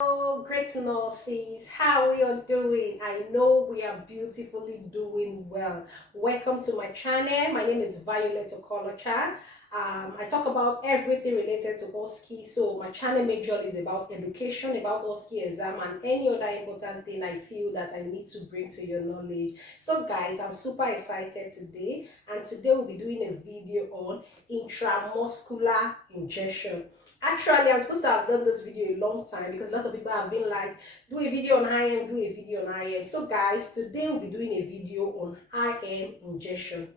Oh, great nurses, how we are doing? I know we are beautifully doing well. Welcome to my channel. My name is Violet Okolocha. I talk about everything related to OSCE. So my channel majorly is about education, about OSCE exam, and any other important thing I feel that I need to bring to your knowledge. So guys, I'm super excited today, and today we'll be doing a video on intramuscular injection. Actually, I'm supposed to have done this video a long time because a lot of people have been like, do a video on IM, do a video on IM. So guys, today we'll be doing a video on IM injection.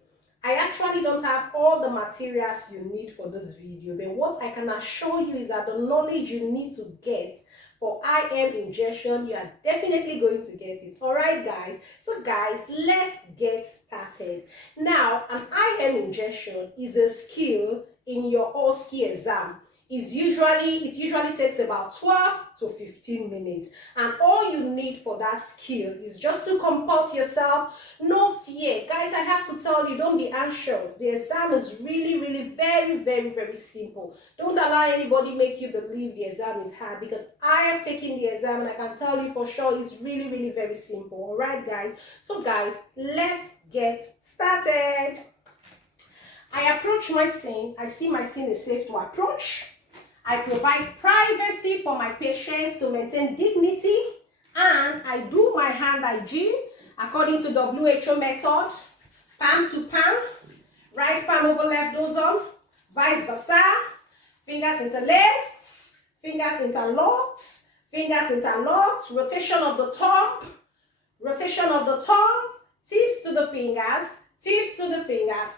I actually don't have all the materials you need for this video, but what I can assure you is that the knowledge you need to get for IM injection, you are definitely going to get it. Alright guys, so guys, let's get started. Now, an IM injection is a skill in your OSCE exam. It usually takes about 12 to 15 minutes, and all you need for that skill is just to comport yourself. No fear, guys. I have to tell you, don't be anxious. The exam is really very simple. Don't allow anybody make you believe the exam is hard, because I have taken the exam and I can tell you for sure it's really very simple. All right guys, so guys, let's get started. I approach my scene. I see my scene is safe to approach. I provide privacy for my patients to maintain dignity, and I do my hand hygiene according to WHO method, palm to palm, right palm over left dorsum, vice versa, fingers interlaced, fingers interlocked, rotation of the thumb, tips to the fingers,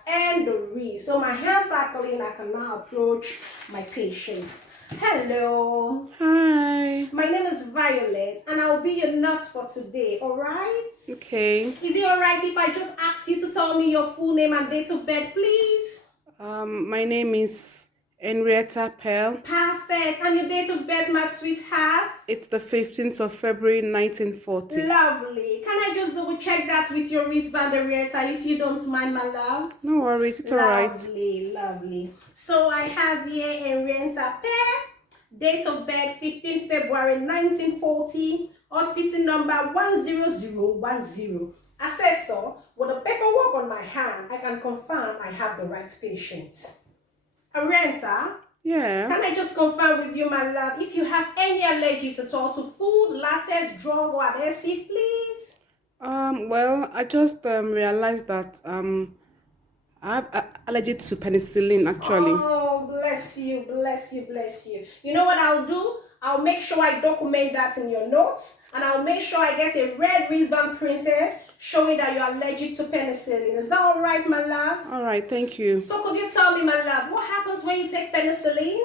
and the wrist. So my hands are clean. I can now approach my patients. Hello. Hi. My name is Violet, and I'll be your nurse for today, alright? Okay. Is it alright if I just ask you to tell me your full name and date of birth, please? My name is Henrietta Pell. Perfect. And your date of birth, my sweetheart? It's the 15th of February, 1940. Lovely. Can I just double check that with your wristband, Henrietta, if you don't mind, my love? No worries, it's alright. Lovely. So I have here Henrietta Pell, date of birth 15 February 1940, hospital number 10010. Assessor, with the paperwork on my hand, I can confirm I have the right patient. Henrietta, Yeah. can I just confirm with you, my love, if you have any allergies at all to food, latex, drug, or adhesive, please? Well, I just realized that I have allergy to penicillin, actually. Oh, bless you. You know what I'll do? I'll make sure I document that in your notes, and I'll make sure I get a red wristband printed showing that you're allergic to penicillin. Is that all right, my love? All right, thank you. So could you tell me, my love, what happens when you take penicillin?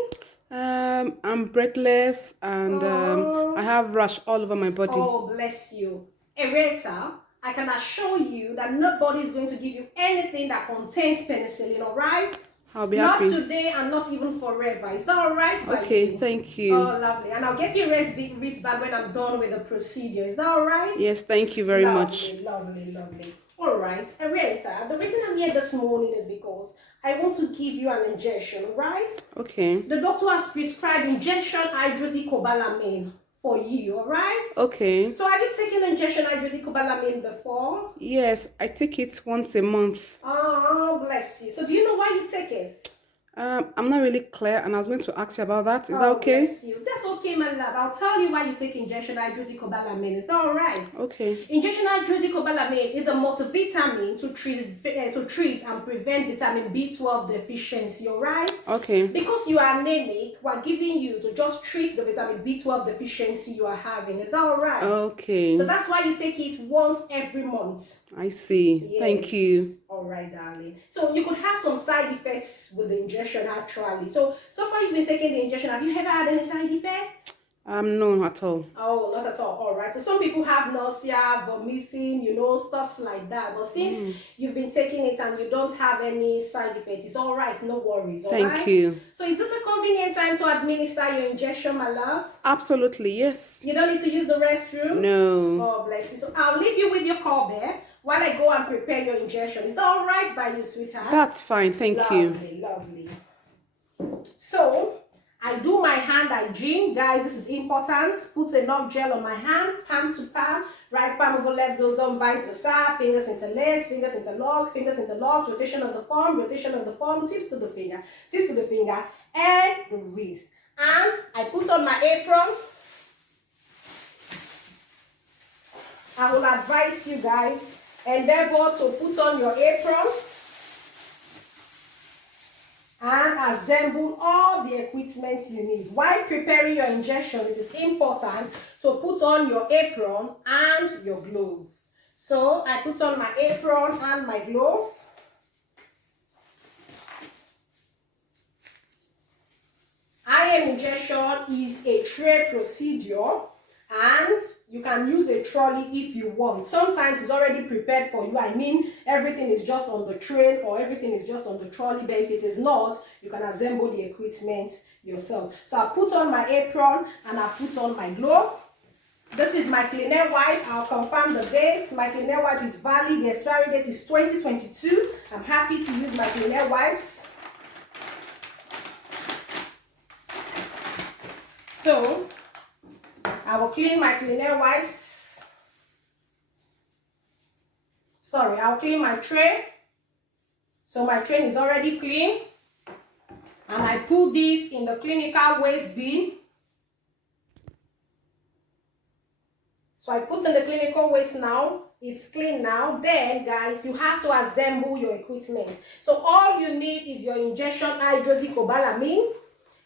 I'm breathless, and I have rash all over my body. Oh, bless you. Henrietta, I can assure you that nobody is going to give you anything that contains penicillin, all right? I'll be happy. Not today and not even forever. Is that all right? Okay, thank you. Oh, lovely. And I'll get you a wristband when I'm done with the procedure. Is that all right? Yes, thank you very much. Lovely. All right, Henrietta, the reason I'm here this morning is because I want to give you an injection, right? Okay. The doctor has prescribed injection hydroxycobalamin for you, all right? Okay. So have you taken injection hydroxycobalamin before? Yes, I take it once a month. Oh, bless you. So do you know why you take it? I'm not really clear, and I was going to ask you about that. Is that okay? Bless you. That's okay, my love. I'll tell you why you take injection hydroxycobalamin. Is that all right? Okay. Injection hydroxycobalamin is a multivitamin to treat and prevent vitamin B12 deficiency, all right? Okay. Because you are anemic, we're giving you to just treat the vitamin B12 deficiency you are having. Is that all right? Okay. So that's why you take it once every month. I see. Yes. Thank you. All right, darling. So you could have some side effects with the injection, actually. So far you've been taking the injection. Have you ever had any side effects? No, not at all. Oh, not at all. All right. So some people have nausea, vomiting, stuffs like that. But since you've been taking it and you don't have any side effects, it's all right. No worries. All right? Thank you. So is this a convenient time to administer your injection, my love? Absolutely, yes. You don't need to use the restroom? No. Oh, bless you. So I'll leave you with your call there while I go and prepare your injection. Is that all right by you, sweetheart? That's fine. Thank you. Lovely. So I do my hand hand hygiene. Guys, this is important. Put enough gel on my hand, palm to palm, right palm over left, those on vice versa, fingers interlace, fingers interlock, rotation of the palm, tips to the finger, and the wrist. And I put on my apron. I will advise you guys, endeavor to put on your apron and assemble all the equipment you need. While preparing your injection, it is important to put on your apron and your glove. So I put on my apron and my glove. IM injection is a tray procedure, and you can use a trolley if you want. Sometimes it's already prepared for you. I mean, everything is just on the tray or everything is just on the trolley, but if it is not, you can assemble the equipment yourself. So I put on my apron and I put on my glove. This is my clean air wipe. I'll confirm the dates. My clean air wipe is valid. The expiry date is 2022. I'm happy to use my clean air wipes. So I will clean my clean air wipes. Sorry, I'll clean my tray. So my tray is already clean. And I put this in the clinical waste bin. So I put in the clinical waste now. It's clean now. Then, guys, you have to assemble your equipment. So all you need is your injection hydroxycobalamin.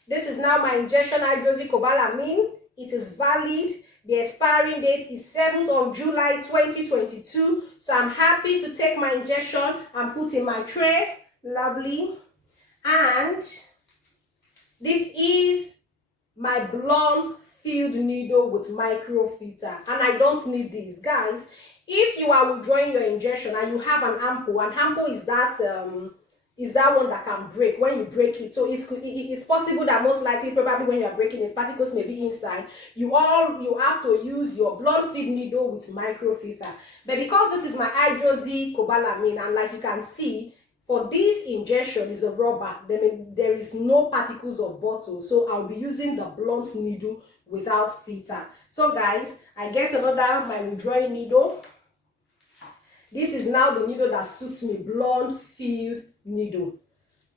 This is now my injection hydroxycobalamin. It is valid. The expiring date is 7th of July 2022. So I'm happy to take my injection and put in my tray. Lovely. And this is my blunt filled needle with microfilter. And I don't need this. Guys, if you are withdrawing your injection and you have an ampoule is that one that can break when you break it. So it's possible that most likely, probably when you are breaking it, particles may be inside. You have to use your blood feed needle with microfilter. But because this is my hydroxycobalamin, and like you can see, for this injection is a rubber, there is no particles of bottle. So I'll be using the blunt needle without filter. So guys, I get another my withdrawing needle. This is now the needle that suits me, blunt filled needle.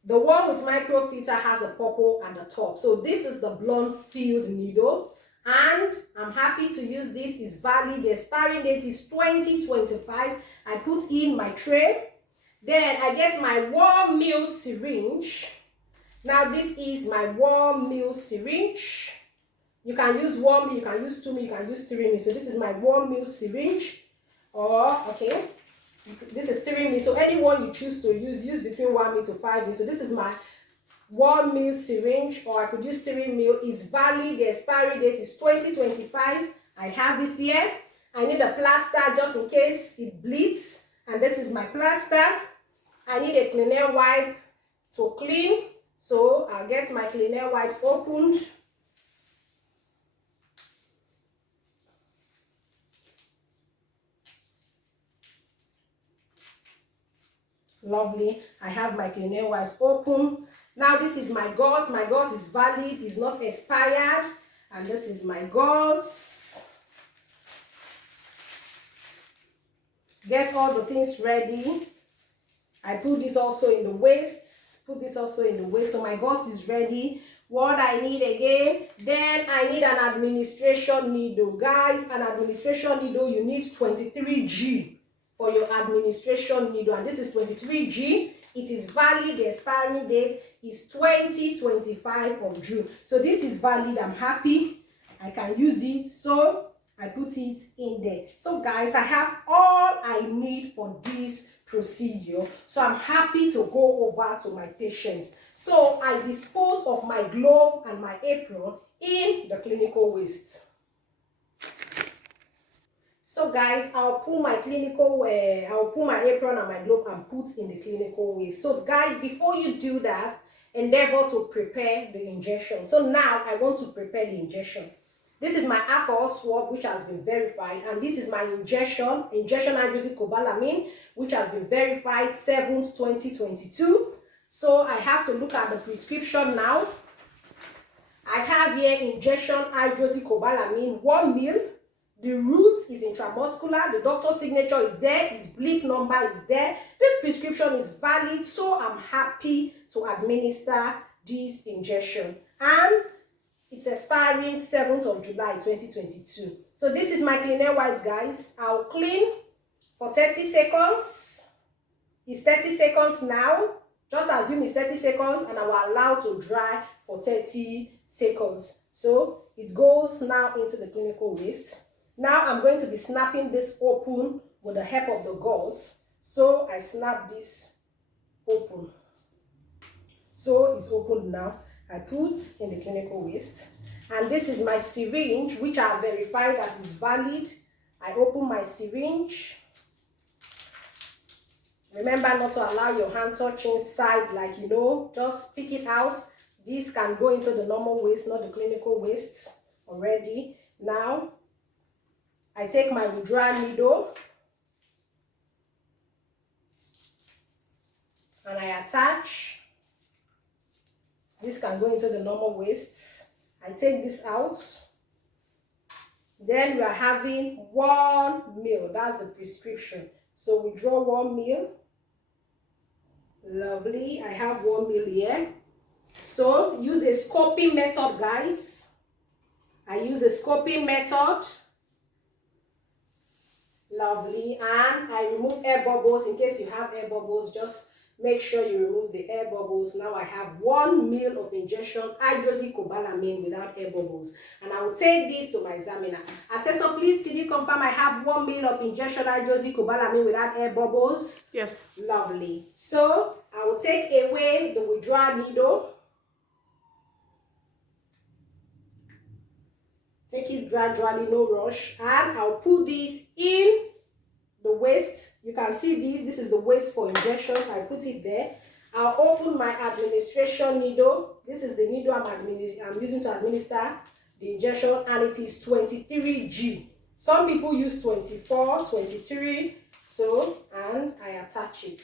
The one with microfilter has a purple at the top. So this is the blunt filled needle. And I'm happy to use this. It's valid. The expiring date is 2025. I put in my tray. Then I get my warm meal syringe. Now this is my warm meal syringe. You can use 1 mil, you can use 2 mil, you can use 3 mil. So this is my 1 mil syringe. This is 3 mil. So anyone you choose to use between 1 mil to 5 mil. So this is my 1 mil syringe, or I could use 3 mil. It's valid. The expiry date is 2025. I have it here. I need a plaster just in case it bleeds. And this is my plaster. I need a clean air wipe to clean. So I'll get my clean air wipes opened. Lovely. I have my clean air wipes open. Now this is my gauze. My gauze is valid. It's not expired. And this is my gauze. Get all the things ready. I put this also in the waist. So my gauze is ready. What I need again, then I need an administration needle. Guys, an administration needle, you need 23G for your administration needle, and this is 23G. It is valid. The expiring date is 2025 of June. So this is valid. I'm happy. I can use it. So I put it in there. So guys, I have all I need for this procedure. So I'm happy to go over to my patients. So I dispose of my glove and my apron in the clinical waste. So guys, I'll pull my apron and my glove and put in the clinical waste. So guys, before you do that, endeavor to prepare the injection. So now I want to prepare the injection. This is my alcohol swab, which has been verified, and this is my injection hydroxycobalamin, which has been verified 7th 2022. So I have to look at the prescription now. I have here injection hydroxycobalamin 1 ml. The route is intramuscular. The doctor's signature is there. His bleep number is there. This prescription is valid, so I'm happy to administer this injection. And it's expiring 7th of July 2022. So this is my cleaner wipes, guys. I'll clean for 30 seconds. It's 30 seconds now. Just assume it's 30 seconds, and I will allow to dry for 30 seconds. So it goes now into the clinical waste. Now I'm going to be snapping this open with the help of the gauze. So I snap this open. So it's opened now. I put in the clinical waste. And this is my syringe, which I verified that is valid. I open my syringe. Remember not to allow your hand touch inside, like, you know, just pick it out. This can go into the normal waste, not the clinical waste already. Now, I take my withdrawal needle and I attach. This can go into the normal waste. I take this out. Then we are having 1 ml. That's the prescription. So we draw 1 ml. Lovely. I have 1 ml here. So use a scoping method, guys. I use a scoping method. Lovely. And I remove air bubbles. In case you have air bubbles, just make sure you remove the air bubbles. Now I have 1 ml of injection hydroxycobalamin without air bubbles. And I will take this to my examiner. Assessor, please, can you confirm I have 1 ml of injection hydroxycobalamin without air bubbles? Yes. Lovely. So I will take away the withdrawal needle. Take it gradually, no rush. And I'll put this in the waste. You can see this is the waste for injections. I put it there. I'll open my administration needle. This is the needle I'm using to administer the injection, and it is 23G. Some people use 24, 23. So, and I attach it.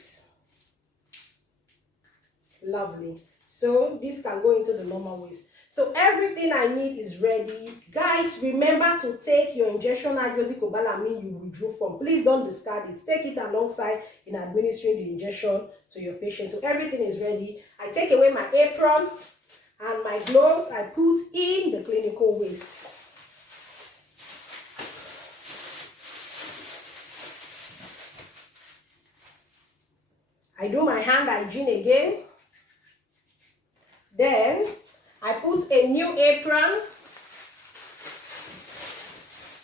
Lovely. So this can go into the normal waste. So everything I need is ready. Guys, remember to take your injection hydroxycobalamin you withdrew from. Please don't discard it. Take it alongside in administering the injection to your patient. So everything is ready. I take away my apron and my gloves. I put in the clinical waste. I do my hand hygiene again. Then I put a new apron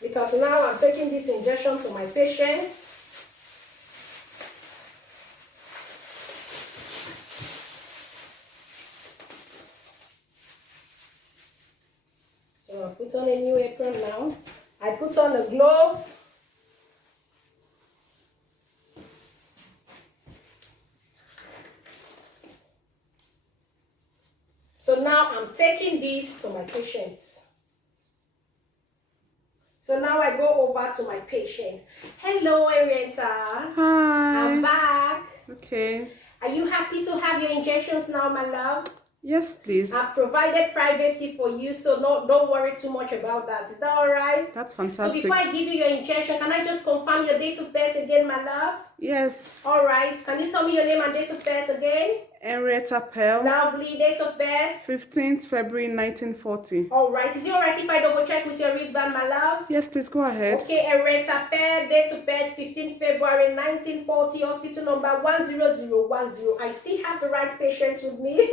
because now I'm taking this injection to my patients. So I put on a new apron now. I put on a glove. So now I'm taking this to my patients. So now I go over to my patients. Hello, Henrietta. Hi. I'm back. Okay. Are you happy to have your injections now, my love? Yes, please. I've provided privacy for you, so don't worry too much about that. Is that all right? That's So fantastic. before I give you your injection, can I just confirm your date of birth again, my love? Yes. All right. Can you tell me your name and date of birth again? Henrietta Pearl. Lovely. Date of birth? 15th February 1940. All right. Is it all right if I double check with your wristband, my love? Yes, please go ahead. Okay, Henrietta Pearl, date of birth 15th February 1940, hospital number 10010. I still have the right patients with me.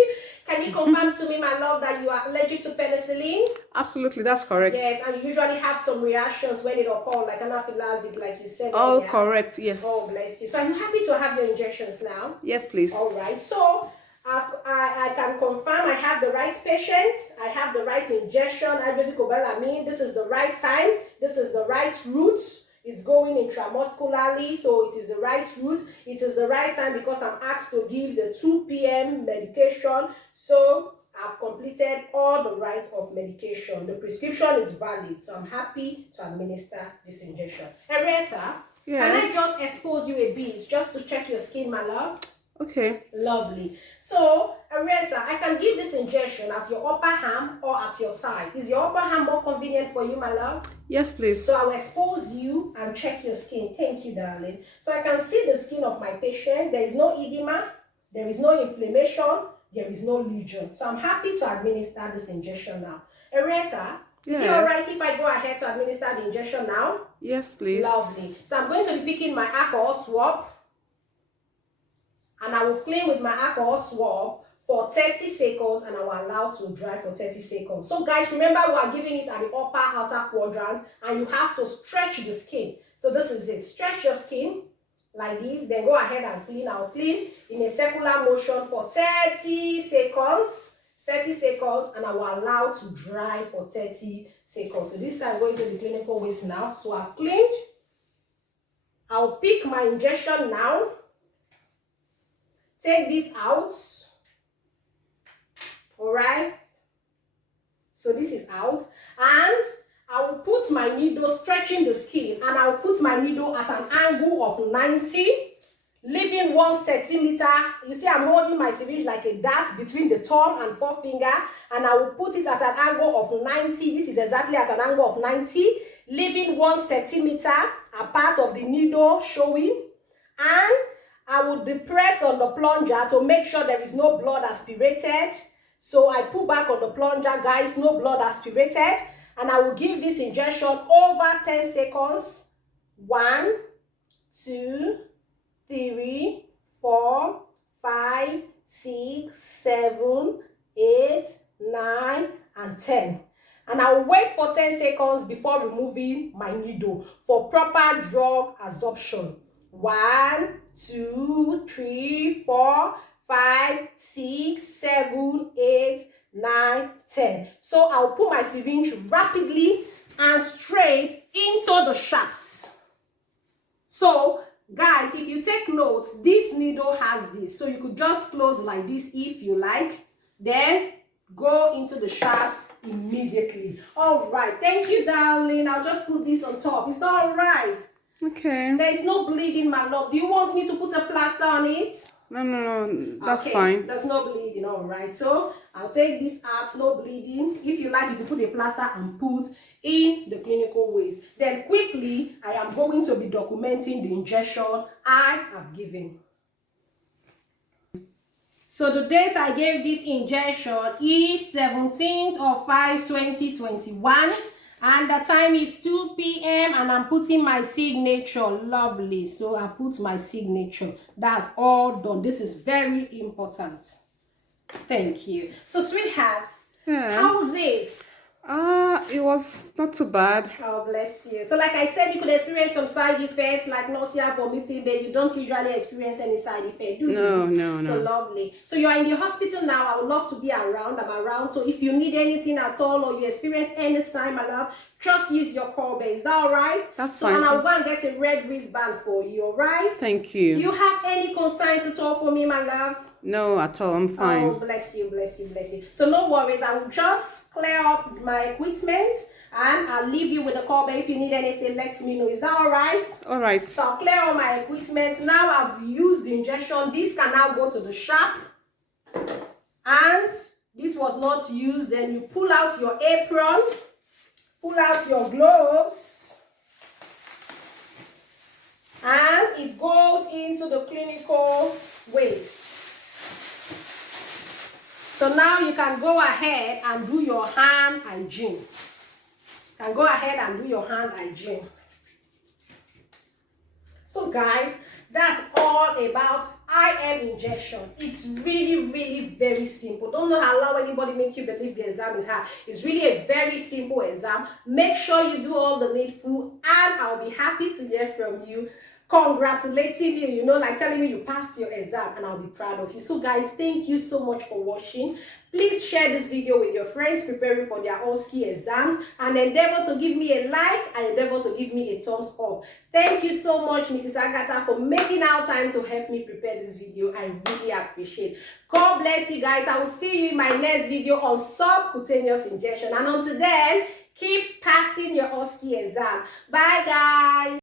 Can you confirm to me, my love, that you are allergic to penicillin? Absolutely, that's correct. Yes, and you usually have some reactions when it occurs, like anaphylactic, like you said All earlier. correct, yes. Oh, bless you. So are you happy to have your injections now? Yes, please. All right. So I can confirm I have the right patient. I have the right injection. Hydroxycobalamin. This is the right time. This is the right route. It's going intramuscularly, so it is the right route. It is the right time because I'm asked to give the 2 p.m. medication. So I've completed all the rights of medication. The prescription is valid, so I'm happy to administer this injection. Henrietta, Yes. can I just expose you a bit just to check your skin, my love? Okay. Lovely. So, Arietta, I can give this injection at your upper arm or at your thigh. Is your upper arm more convenient for you, my love? Yes, please. So I will expose you and check your skin. Thank you, darling. So I can see the skin of my patient. There is no edema. There is no inflammation. There is no lesion. So I'm happy to administer this injection now. Arietta, is it alright if I go ahead to administer the injection now? Yes, please. Lovely. So I'm going to be picking my alcohol swab. And I will clean with my alcohol swab for 30 seconds and I will allow to dry for 30 seconds. So guys, remember we are giving it at the upper outer quadrant and you have to stretch the skin. So this is it. Stretch your skin like this. Then go ahead and clean. I'll clean in a circular motion for 30 seconds. 30 seconds and I will allow to dry for 30 seconds. So this time going to the clinical waste now. So I've cleaned. I'll pick my injection now. Take this out. All right. So this is out. And I will put my needle, stretching the skin, and I will put my needle at an angle of 90, leaving 1 centimeter. You see, I'm holding my syringe like a dart between the thumb and forefinger, and I will put it at an angle of 90. This is exactly at an angle of 90, leaving 1 centimeter apart of the needle showing. And I will depress on the plunger to make sure there is no blood aspirated. So I pull back on the plunger, guys, no blood aspirated. And I will give this injection over 10 seconds. 1, 2, 3, 4, 5, 6, 7, 8, 9, and 10. And I will wait for 10 seconds before removing my needle for proper drug absorption. 1, 2, 3, 4, 5, 6, 7, 8, 9, 10. So I'll put my syringe rapidly and straight into the shafts. So guys, if you take note, this needle has this. So you could just close like this if you like. Then go into the shafts immediately. All right. Thank you, darling. I'll just put this on top. Is that all right? Okay. There is no bleeding, my love. Do you want me to put a plaster on it? No. That's okay, fine. There's no bleeding. All right. So I'll take this out. No bleeding. If you like, you can put a plaster and put in the clinical waste. Then quickly, I am going to be documenting the injection I have given. So the date I gave this injection is 17th of 5, 2021. And the time is 2 p.m. and I'm putting my signature. Lovely. So I've put my signature. That's all done. This is very important. Thank you. So sweetheart, how was it? It was not too bad. Oh, bless you. So like I said, you could experience some side effects like nausea, vomiting, but you don't usually experience any side effect, do you? No. So lovely. So you are in the hospital now. I would love to be around. I'm around. So if you need anything at all or you experience any sign, my love, just use your call base. Is that all right? That's fine. So and I'll go and get a red wristband for you, all right? Thank you. Do you have any concerns at all for me, my love? No, at all. I'm fine. Oh, bless you, bless you, bless you. So no worries. I will just clear up my equipment and I'll leave you with a call. But if you need anything, let me know. Is that all right? All right. So I'll clear all my equipment. Now I've used the injection. This can now go to the shop. And this was not used. Then you pull out your apron. Pull out your gloves. And it goes into the clinical waste. So now you can go ahead and do your hand hygiene. You can go ahead and do your hand hygiene. So guys, that's all about IM injection. It's really very simple. Don't allow anybody make you believe the exam is hard. It's really a very simple exam. Make sure you do all the needful and I'll be happy to hear from you, congratulating you, like telling me you passed your exam, and I'll be proud of you. So guys, thank you so much for watching. Please share this video with your friends preparing for their OSCE exams, and endeavor to give me a like and endeavor to give me a thumbs up. Thank you so much, Mrs. Agatha, for making out time to help me prepare this video. I really appreciate it. God bless you guys. I will see you in my next video on subcutaneous injection, and until then, keep passing your OSCE exam. Bye guys.